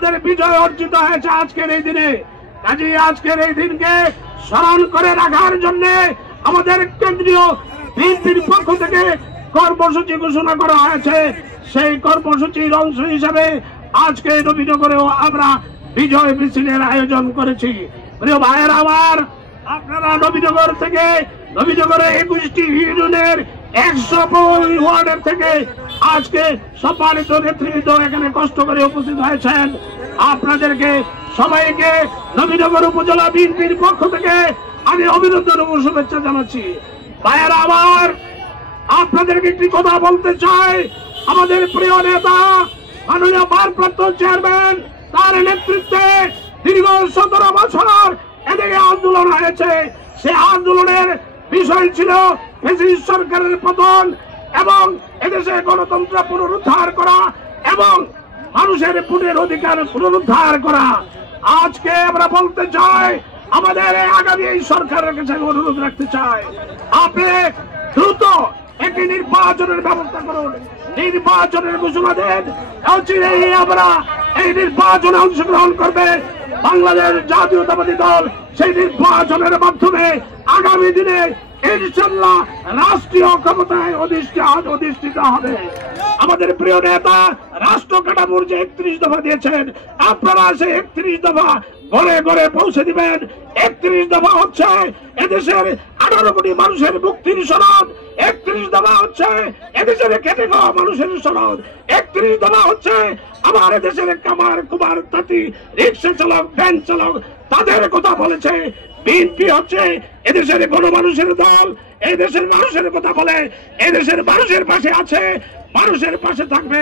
আমাদের বিজয় অর্জিত হয়েছে আজকের এই দিনে। কাজেই আজকের এই দিনকে স্মরণ করে রাখার জন্য আমাদের কেন্দ্রীয় বিএনপির পক্ষ থেকে কর্মসূচি ঘোষণা করা হয়েছে। সেই কর্মসূচির অংশ হিসাবে আজকে নবীনগরেও আমরা বিজয় মিছিলের আয়োজন করেছি। প্রিয় ভাইয়েরা আমার, আপনারা নবীনগর থেকে, নবীনগরের 21টি ইউনিয়নের 100 ওয়ার্ডের থেকে আজকে সম্মানিত নেতৃবৃন্দ এখানে কষ্ট করে উপস্থিত হয়েছেন। আপনাদেরকে সবাইকে নবীনগর উপজেলা বিএনপির পক্ষ থেকে আমি অভিনন্দন ও শুভেচ্ছা জানাচ্ছি। ভাইয়েরা আমার, আপনাদেরকে একটি কথা বলতে চাই। আমাদের প্রিয় নেতা মাননীয় ভারপ্রাপ্ত চেয়ারম্যান, তার নেতৃত্বে দীর্ঘ 17 বছর এদিকে আন্দোলন হয়েছে। সে আন্দোলনের বিষয় ছিল ফ্যাসিস্ট সরকারের পতন এবং এদেশে গণতন্ত্র পুনরুদ্ধার করা এবং মানুষের ভোটের অধিকার পুনরুদ্ধার করা। আজকে আমরা বলতে চাই, আমাদের আগামী এই সরকারের কাছে অনুরোধ রাখতে চাই, আপনি দ্রুত একটি নির্বাচনের ব্যবস্থা করুন, নির্বাচনের ঘোষণা দেন। আমরা এই নির্বাচনে অংশগ্রহণ করবে বাংলাদেশ জাতীয়তাবাদী দল। সেই নির্বাচনের মাধ্যমে আগামী দিনে ইনশাআল্লাহ রাষ্ট্রীয় ক্ষমতায় অধিষ্ঠিত হবে। আমাদের প্রিয় নেতা রাষ্ট্র কাঠামোর যে 31 দফা দিয়েছেন, আপনারা সেই 31 দফা ঘরে ঘরে পৌঁছে দিবেন। 31 দফা হচ্ছে এদেশের 18 কোটি মানুষের মুক্তির সনদ। 31 দফা হচ্ছে এদেশের খেটে খাওয়া মানুষের সনদ। 31 দফা হচ্ছে আমার দেশের কামার কুমার তাঁতি রিক্সা চালক ভ্যান চালক তাদের কথা বলেছে। বিএনপি হচ্ছে এদেশের গণমানুষের দল, এই দেশের মানুষের কথা বলে, এই দেশের মানুষের পাশে আছে, মানুষের পাশে থাকবে।